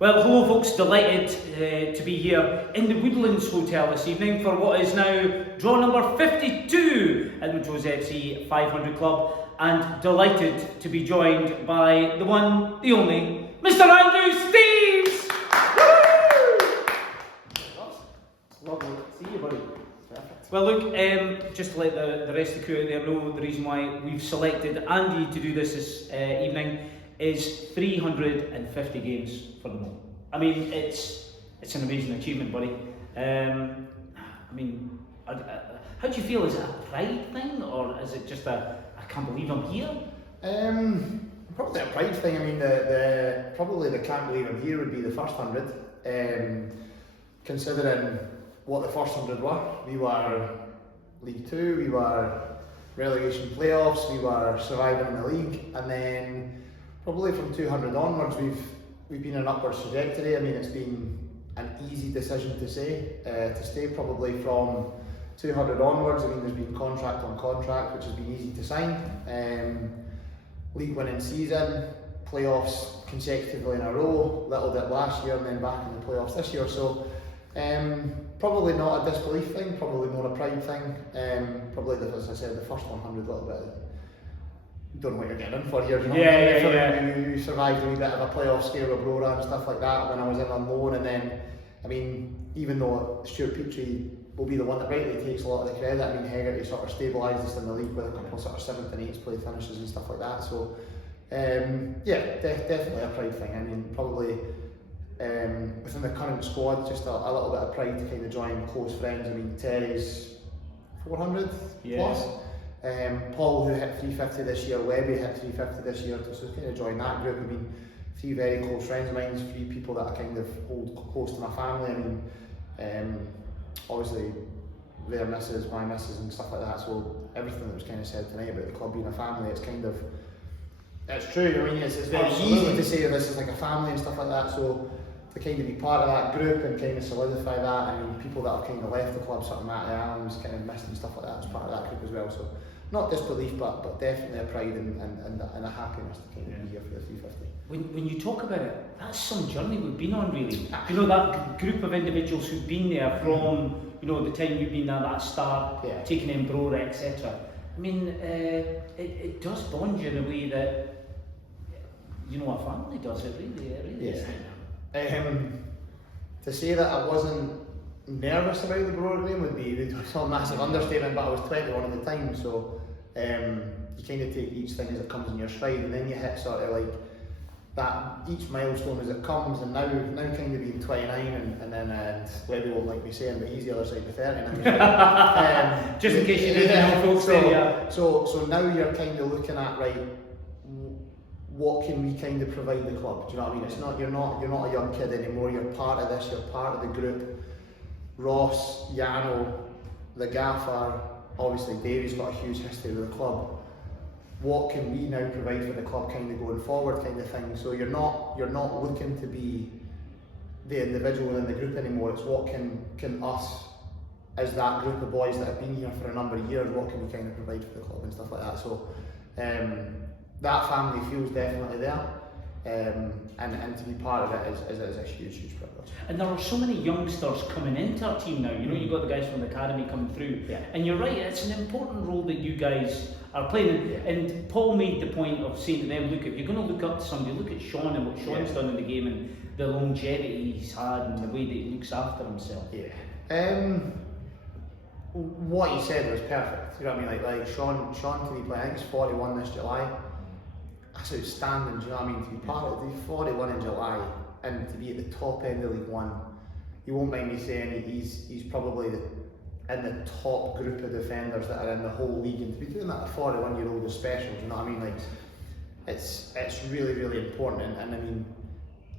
Well, hello folks, delighted to be here in the Woodlands Hotel this evening for what is now draw number 52 Edmund Jones FC 500 Club, and delighted to be joined by the one, the only, Mr. Andrew Steves! Lovely to see you, buddy. Perfect. Well look, just to let the rest of the crew out there know, the reason why we've selected Andy to do this evening is 350 games for the moment. I mean, it's an amazing achievement, buddy. How do you feel? Is it a pride thing, or is it just I can't believe I'm here? Probably a pride thing. I mean, probably the can't believe I'm here would be the first 100. Considering what the first 100 were, we were League Two, we were relegation playoffs, we were surviving in the league, and then probably from 200 onwards, we've been on an upwards trajectory. I mean, it's been an easy decision to stay probably from 200 onwards. I mean, there's been contract on contract, which has been easy to sign. League winning season, playoffs consecutively in a row, little bit last year and then back in the playoffs this year. So probably not a disbelief thing, probably more a pride thing. Probably, as I said, the first 100 a little bit. Don't know what you're getting in for here. You know? We survived a wee bit of a playoff scare with Brora and stuff like that when I was in on loan, and then, I mean, even though Stuart Petrie will be the one that rightly takes a lot of the credit, I mean, Hegarty sort of stabilised us in the league with a couple of sort of 7th and 8th place finishes and stuff like that. So, definitely a pride thing. I mean, probably within the current squad, just a little bit of pride to kind of join close friends. I mean, Terry's 400 plus. Paul, who hit 350 this year, Webby hit 350 this year, so kind of join that group. I mean, 3 very close friends of mine, 3 people that I kind of hold close to my family. I mean, obviously their missus, my missus and stuff like that, so everything that was kind of said tonight about the club being a family, it's true. I mean, it's very easy to say this is like a family and stuff like that, so to kind of be part of that group and kind of solidify that. I mean, people that have kind of left the club, sort of Matty Adams, kind of missed and stuff like that, as part of that group as well. So not disbelief, but definitely a pride and a happiness to kind of be here for the 350. When you talk about it, that's some journey we've been on, really. You know, that group of individuals who've been there from, you know, the time you've been there, that start, taking in Brora, etc. I mean, it does bond you in a way that, you know, a family does. It really is. To say that I wasn't nervous about the Brora game would be a massive understatement, but I was 21 at the time, so you kind of take each thing as it comes in your stride, and then you hit sort of like that each milestone as it comes, and now kind of being 29, and then Webby won't like me saying, but he's the other side of 30 now. Just in case you didn't know, folks. So now you're kind of looking at, right, what can we kind of provide the club? Do you know what I mean? It's not, you're not a young kid anymore. You're part of this. You're part of the group. Ross, Yano, the gaffer, obviously Davy's got a huge history with the club. What can we now provide for the club, kind of going forward, kind of thing? So you're not looking to be the individual within the group anymore. It's what can us, as that group of boys that have been here for a number of years, what can we kind of provide for the club and stuff like that. So that family feels definitely there, and to be part of it is a huge privilege. And there are so many youngsters coming into our team now. You know, you've got the guys from the academy coming through, and you're right, it's an important role that you guys are playing. And Paul made the point of saying to them, look, if you're going to look up to somebody, look at Sean and what Sean's done in the game and the longevity he's had and the way that he looks after himself. What he said was perfect. You know what I mean? Like Sean to be playing, I think he's 41 this July. That's outstanding. Do you know what I mean? To be part of it, 41 in July, and to be at the top end of League One. You won't mind me saying he's probably in the top group of defenders that are in the whole league, and to be doing that at 41-year-old is special. Do you know what I mean? Like, it's really important. And I mean,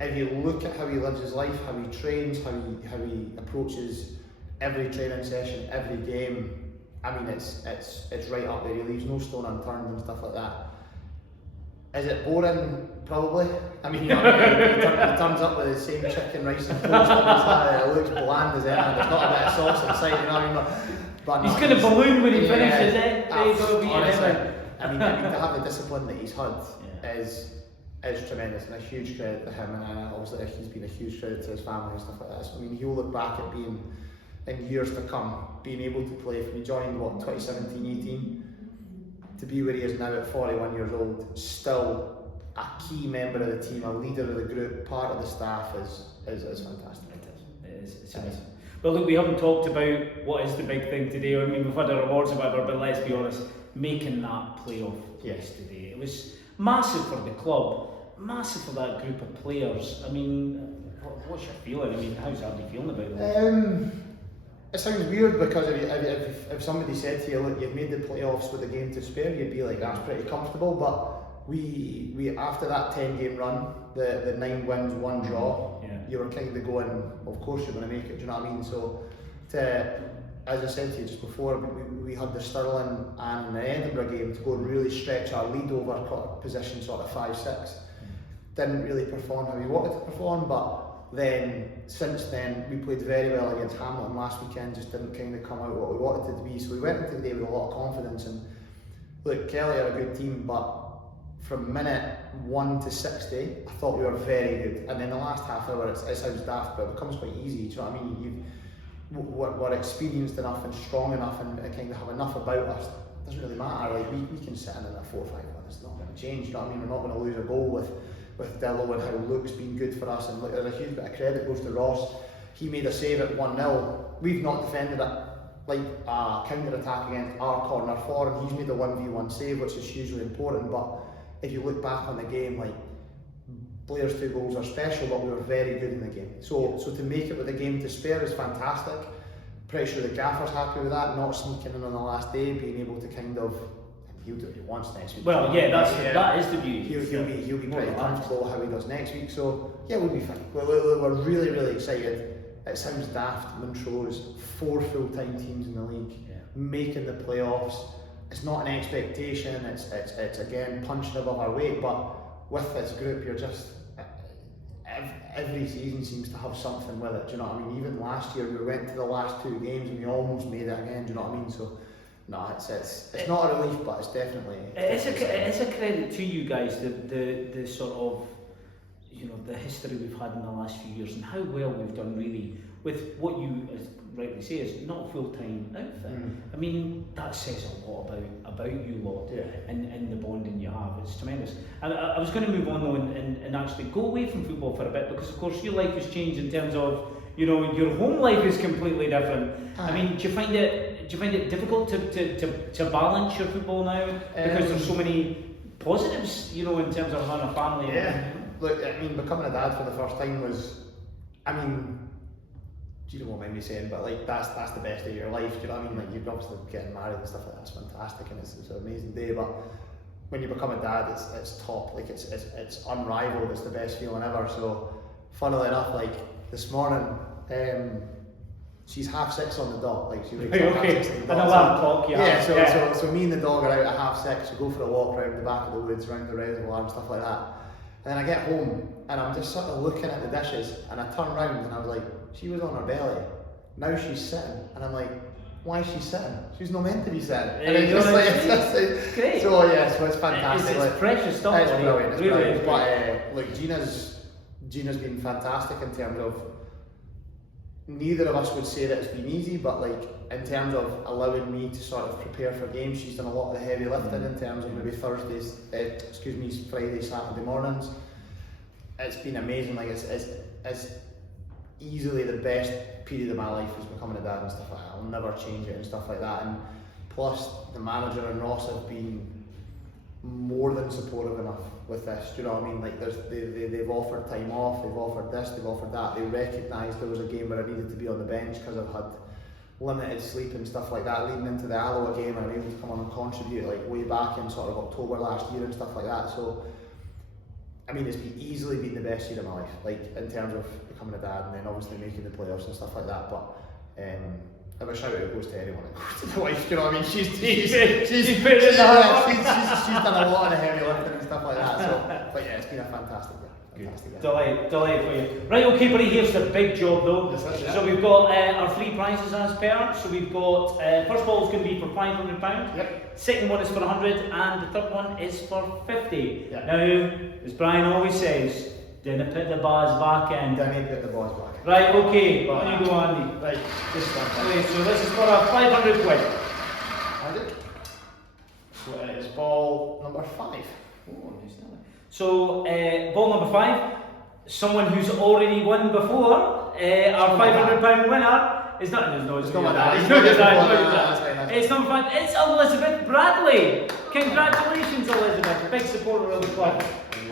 if you look at how he lives his life, how he trains, how he approaches every training session, every game, I mean, it's right up there. He leaves no stone unturned and stuff like that. Is it boring? Probably. I mean, you know, he turns up with the same chicken, rice and toast on his hat. It looks bland as anything. There's not a bit of sauce inside, you know what I mean? But he's going to balloon when he finishes it. Honestly, I mean, to have the discipline that he's had is is tremendous and a huge credit to him, and obviously he's been a huge credit to his family and stuff like that. So, I mean, he'll look back at being, in years to come, being able to play, from he joined, 2017-18, to be where he is now at 41 years old, still a key member of the team, a leader of the group, part of the staff, is fantastic. It's amazing. Well, look, we haven't talked about what is the big thing today. I mean, we've had our awards or whatever, but let's be honest, making that playoff place today, it was massive for the club, massive for that group of players. I mean, what's your feeling? I mean, how's Andy feeling about it? It sounds weird because if somebody said to you, look, you've made the playoffs with a game to spare, you'd be like, that's pretty comfortable. But we after that 10-game run, the 9 wins, 1 draw, you were kind of going, of course you're going to make it. Do you know what I mean? So, as I said to you just before, we had the Stirling and the Edinburgh game to go and really stretch our lead over position sort of 5-6. Didn't really perform how we wanted to perform, but then since then we played very well against Hamilton last weekend, just didn't kind of come out what we wanted it to be. So we went into the day with a lot of confidence, and look, Kelly are a good team, but from minute 1 to 60 I thought we were very good, and then the last half hour it sounds daft, but it becomes quite easy. Do you know what I mean? We're experienced enough and strong enough and kind of have enough about us. It doesn't really matter, like we can sit in a 4-5-1, it's not going to change. You know what I mean? We're not going to lose a goal with Dillo, and how Luke's been good for us, and look, there's a huge bit of credit goes to Ross. He made a save at 1-0. We've not defended it like a counter-attack against our corner for him. He's made a 1v1 save, which is hugely important, but if you look back on the game, like, Blair's 2 goals are special, but we were very good in the game. So to make it with a game to spare is fantastic. Pretty sure the gaffer's happy with that, not sneaking in on the last day, being able to kind of, he'll do what he wants next week. Well, yeah, that is the beauty. He'll be pretty comfortable how he does next week. So yeah, we'll be fine. We're really, really excited. It sounds daft. Montrose, 4 full-time teams in the league, making the playoffs. It's not an expectation. It's again punching above our weight. But with this group, you're just, every season seems to have something with it. Do you know what I mean? Even last year, we went to the last 2 games and we almost made it again. Do you know what I mean? So. No, it's not a relief, but it's definitely. It's a credit to you guys, the sort of, you know, the history we've had in the last few years and how well we've done really with what you rightly say is not a full-time outfit. I mean, that says a lot about you lot and the bonding you have. It's tremendous. And I was going to move on though and actually go away from football for a bit, because of course your life has changed in terms of, you know, your home life is completely different. I mean, do you find it difficult to balance your football now, because there's so many positives, you know, in terms of having a family? Yeah. Look, I mean, becoming a dad for the first time was, I mean, you don't mind me saying, but like that's the best day of your life. Do you know what I mean? Like, you're obviously getting married and stuff like that's fantastic, and it's an amazing day. But when you become a dad, it's top. Like it's unrivaled. It's the best feeling ever. So, funnily enough, like this morning, she's 6:30 on the dot. Like she wakes up 6:30 on the dot. An alarm clock, So me and the dog are out at 6:30. We go for a walk around the back of the woods, around the reservoir and stuff like that. And then I get home and I'm just sort of looking at the dishes, and I turn around and I was like, she was on her belly. Now she's sitting, and I'm like, why is she sitting? She's not meant to be sitting. And it's just like, it's great. So yeah, so it's fantastic. It's precious stuff. It's brilliant. It's really brilliant. But look, Gina's been fantastic in terms of, neither of us would say that it's been easy, but like in terms of allowing me to sort of prepare for games, she's done a lot of the heavy lifting in terms of maybe Friday, Saturday mornings. It's been amazing. Like it's easily the best period of my life was becoming a dad and stuff like that. I'll never change it and stuff like that. And plus the manager and Ross have been more than supportive enough with this. Do you know what I mean? Like they've offered time off, they've offered this, they've offered that. They recognised there was a game where I needed to be on the bench because I've had limited sleep and stuff like that leading into the Alloa game. I was able to come on and contribute like way back in sort of October last year and stuff like that. So I mean, it's easily been the best year of my life, like in terms of becoming a dad and then obviously making the playoffs and stuff like that. But I wish it goes to anyone that goes to the wife. You know what I mean? She's done a lot of heavy lifting and stuff like that. So, but yeah, it's been a fantastic year. Fantastic. Delight for you. Right, okay, buddy, here's the big job though. Yes, sir, yeah. So we've got our three prizes as per. So we've got, first ball is going to be for £500. Yep. Second one is for 100 and the third one is for 50. Yeah. Now, as Brian always says, dinna put the bars back in. Then he put the balls back. Right, okay, on you go, Andy. Right, this one. Okay, so this is for a 500 quid. Magic. So it is ball number 5. So, ball number 5, someone who's already won before, our £500 winner, is not, It's not your my dad, dad. it's not your It's dad, not it's not your my dad. dad. That's fine, that's It's number 5, it's Elizabeth Bradley. Congratulations, Elizabeth, big supporter of the club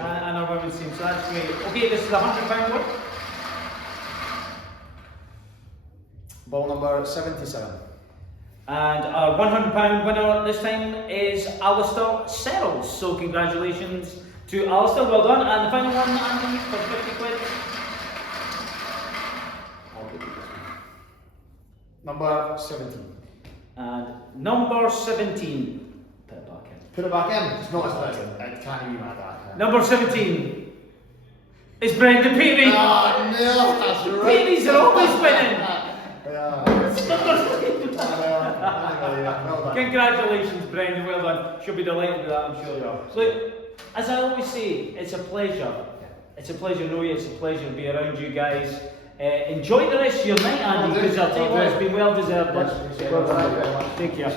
and our women's team, so that's great. Okay, this is the £100 one. Ball number 77. And our £100 winner this time is Alistair Searles. So congratulations to Alistair, well done. And the final one, Andy, for 50 quid. I'll give you this one. Number 17. And number 17. Put it back in. Put it back in. It's not as bad. It can't be my dad. Number 17 is Brenda Peary. Oh no, that's right. Pearys are always winning. Well done. Congratulations, Brenda, well done. She'll be delighted with that, I'm sure. Look, as I always say, it's a pleasure. It's a pleasure to know you, it's a pleasure to be around you guys. Enjoy the rest of your night, Andy, because I'll tell you what, it's been well deserved. Yes, well done. Take care.